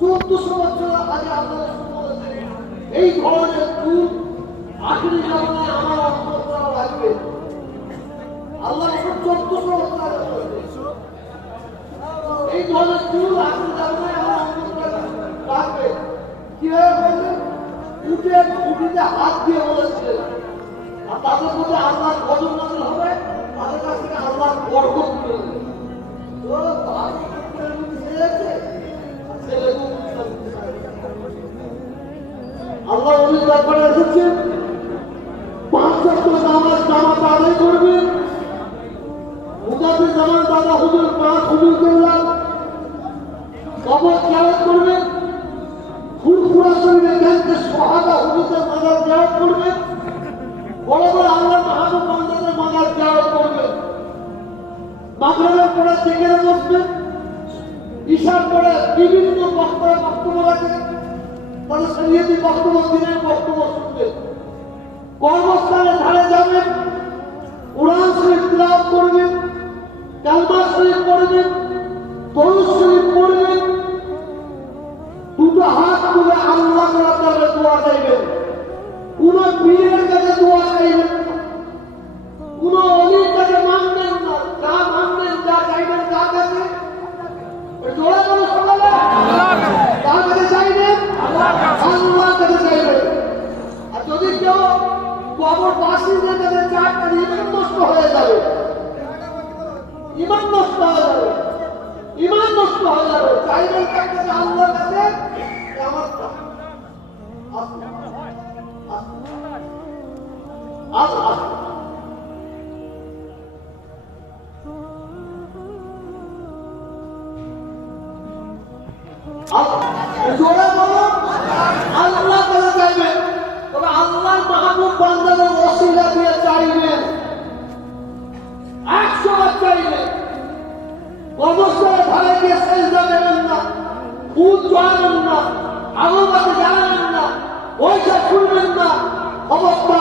চোদ্দশো বছর আগে আপনারা এই ধরনের চুল আখরি জামানায় আমার অন্তরা লাগবে। আল্লাহ চোদ্দশো বছর আগে এই ধরনের চুল আখরি জামানায় আমার অন্তরা লাগবে। কীভাবে বললেন উঠে, উঠিতে হাত দিয়ে বলেছিলেন। আর তাদের মধ্যে আল্লাহর গজব নাজিল হবে, তাদের কাছ থেকে আল্লাহর বরকত তুলে মাগরের পরে বসবেন ঈশার পরে বিভিন্ন বক্তব্য বক্তব্য রাখেন তাহলে শরীয়তি বক্তব্য দিনের বক্তব্য শুনবেন কর্মস্থানে ধারে যাবেন কোরআন শরীফ তিলাওয়াত করবেন কালমা শরীফ পড়বেন দরুদ শরীফ পড়বেন দুটো হাত তুলে আল্লাহ তাআলা দোয়া চাইবেন। কোন পীরের কাছে দোয়া চাইবেন। কোন কবর বাসীদের কাছে চায় ইমান নষ্ট হয়ে যাবে। ইমান নষ্ট হয়ে যাবে। ইমান নষ্ট হয়ে যাবে। চাইবেন কাছে আল্লাহর কাছে আমার আসুন, আসুন। বলো আল্লাহ চাইবেন ফুল জড়াবেন না আগরবাতি জ্বালাবেন না ওইটা শুনবেন না অবস্থা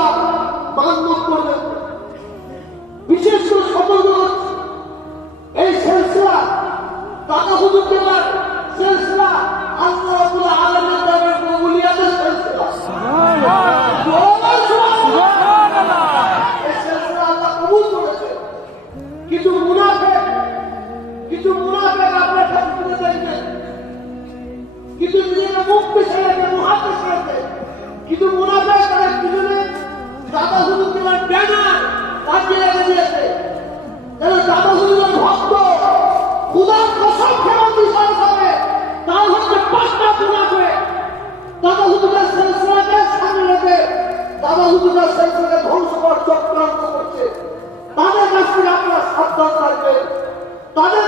মান্য করবেন বিশেষ নিজেকে মুক্তি ছেড়েছে বিশ্বাস হবে তার হচ্ছে পাঁচটা গুণা দাদা হুজুরের সিলসিলাকে সামনে রেখে দাদা হুজুরের সিলসিলাকে ধ্বংস করার তাদের কাছ থেকে আপনারা সাবধান থাকবেন। তাদের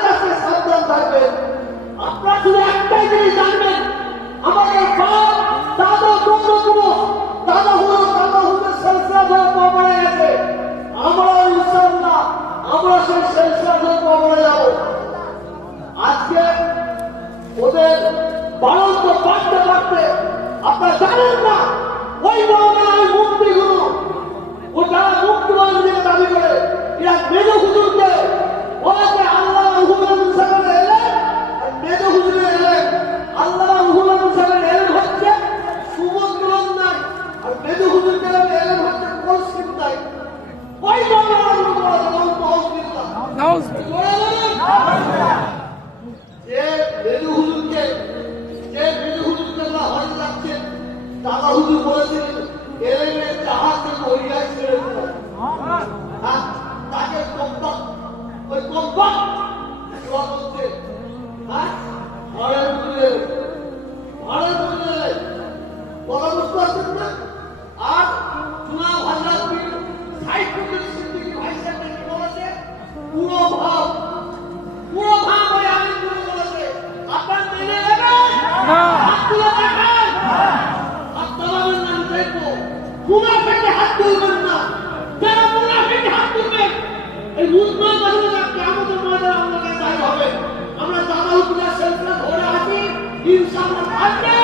আপনারা জানেন না ওই মহলার ওই মুক্তিগুলো ও যারা মুক্তি দাবি করে, এরা মেজো হুজুরকে মুনাফেকে হাত তুলবেন না। যারা মুনাফেকে হাত তুলবেন এই মুসলমান মানুষরা কেমন ময়দান আমাদের তাই হবে। আমরা দাদা হুকুমের সেলফে ধরে আছি। ইনশাআল্লাহ থাকবে